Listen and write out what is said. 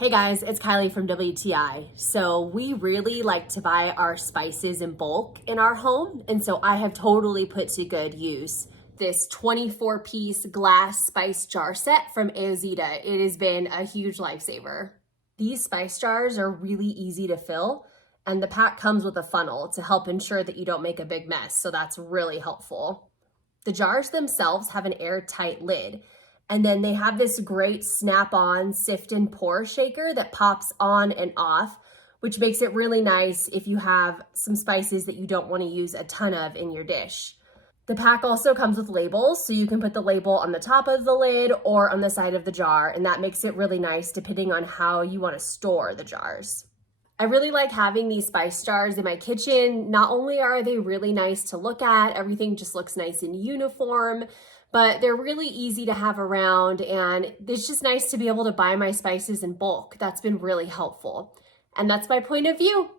Hey guys, it's Kylie from WTI. So we really like to buy our spices in bulk in our home, and so I have totally put to good use this 24-piece glass spice jar set from AOZITA. It has been a huge lifesaver. These spice jars are really easy to fill, and the pack comes with a funnel to help ensure that you don't make a big mess, so that's really helpful. The jars themselves have an airtight lid, and then they have this great snap-on sift and pour shaker that pops on and off, which makes it really nice if you have some spices that you don't want to use a ton of in your dish. The pack also comes with labels, so you can put the label on the top of the lid or on the side of the jar, and that makes it really nice depending on how you want to store the jars. I really like having these spice jars in my kitchen. Not only are they really nice to look at, everything just looks nice and uniform, but they're really easy to have around, and it's just nice to be able to buy my spices in bulk. That's been really helpful. And that's my point of view.